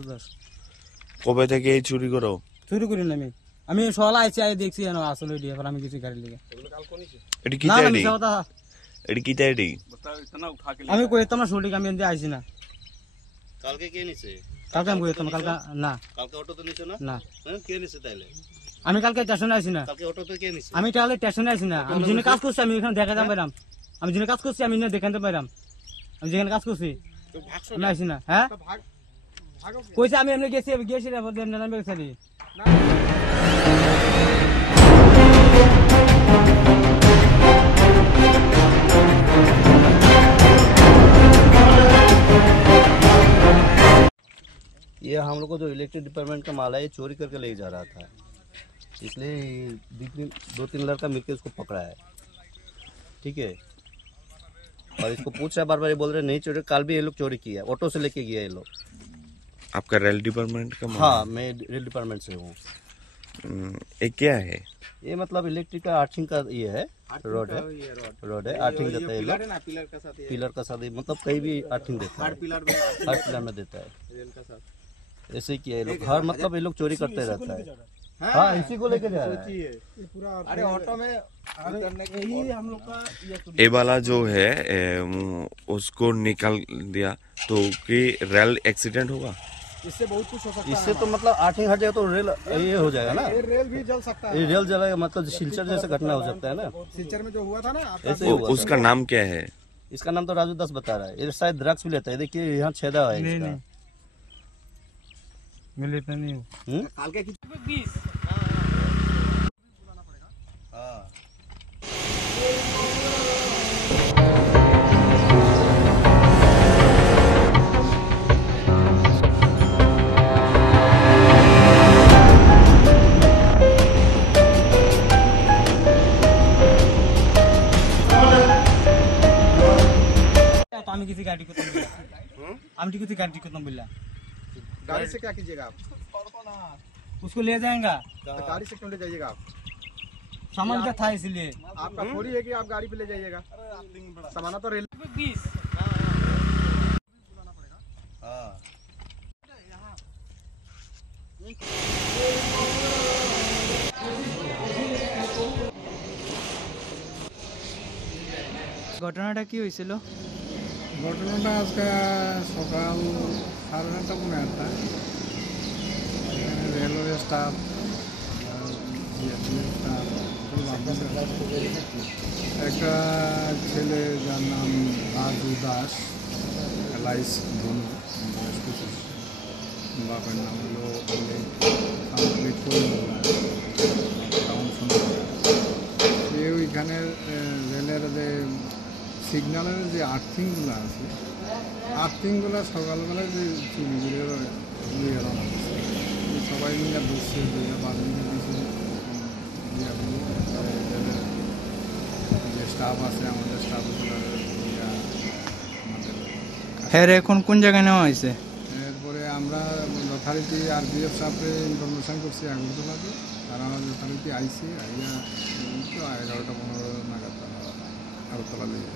রাজদাস। কবে থেকে এই চুরি করো? চুরি করি না আমি সকালে আইছি, আই দেখছি আসলে আমি কিছু গাড়ি লিগে। এটি কি তাইডি? এটি কি তাইডি? আমি কইতাম না সঠিক, আমি এনতে আইছি না। কালকে কে নিছে? কালকে আমি কইতাম, কালকে না। কালকে অটো তো নিছে না? না। কে নিছে তাইলে? আমি কালকে স্টেশনে আইছি না। কালকে অটো তো কে নিছে? আমি তাহলে স্টেশনে আইছি না। আমি যিনি কাজ করছি আমি এখানে দেখাতে পাইরাম। আমি যিনি কাজ করছি আমি না দেখাতে পাইরাম। আমি যেখানে কাজ করছি আমি আইছি না। হ্যাঁ কইছে আমি এমনি গেছি নাম বেসারি। ये हम लोग को जो इलेक्ट्रिक डिपार्टमेंट का माल है ये चोरी करके ले जा रहा था, इसलिए 2-3 लड़का मिलकर उसको पकड़ा है। ठीक है, और इसको पूछ रहा बार बार, ये बोल रहे नहीं चोरी, कल भी ये लोग चोरी किया, ऑटो से लेके गया ये लोग। आपका रेल डिपार्टमेंट का? हाँ, मैं रेल डिपार्टमेंट से हूँ। ये क्या है? ये मतलब इलेक्ट्रिक का आर्थिंग का ये है, रोड है, आर्थिंग देता है ये लोग, पिलर का साथ मतलब कहीं भी आर्थिंग देता है, हर पिलर में देता है। ऐसे किया ये लोग, हर मतलब ये लोग चोरी करते रहता है। हाँ, इसी को लेके जा रहा है। अरे ऑटो में यही हम लोग का ये वाला जो है उसको निकाल दिया तो कि रेल एक्सीडेंट होगा? इससे बहुत कुछ हो सकता है। इससे तो मतलब आर्थिंग हट जाएगा तो रेल ये हो जाएगा ना, रेल भी जल सकता है। ये रेल जलेगा, मतलब सिलचर जैसे घटना हो सकता है ना। सिलचर में जो हुआ था ना ऐसे ही हुआ था। उसका नाम क्या है? इसका नाम तो राजू दास बता रहा है, ये शायद ड्रग्स भी लेता है। देखिए यहाँ छेदा है इसका। मिले तो नहीं काल के 20। हाँ, तो हमें किसी गाड़ी को तुम बोला, हम किसी गाड़ी को तुम बोला। गाड़ी से क्या कीजिएगा आप? उसको ले जाएगा। तो गाड़ी से क्यों ले जाइएगा आप? सामान क्या था इसलिए। आपका थोड़ी है कि आप गाड़ी पे ले जाइएगा, सामान तो रेल। 20। हाँ। ঘটনাটা কি হয়েছিল? ঘটনাটা আজকে সকাল 9:30 মনে একটা রেলওয়ে স্টাফ একটা ছেলে যার নাম রাজু দাস, লাইস ধনু, বাপের নাম হলো সে ওইখানে রেলের যে সিগন্যালের যে আর্থিংগুলো আছে, আর্থিংগুলো সকালবেলায় যে চুরিগুলো নিয়ে রওনা করছে, সবাই মিলে বসছে, যে স্টাফ আছে আমাদের স্টাফ হ্যাঁ, এখন কোন জায়গায় নেওয়া হয়েছে? এরপরে আমরা যথারীতি আরপিএফ স্টাফে ইনফরমেশন করছি আগরতলাতে, তারা যথারীতি আইসি আইয়া 11টা 15 নাগাদ আগরতলা নিয়ে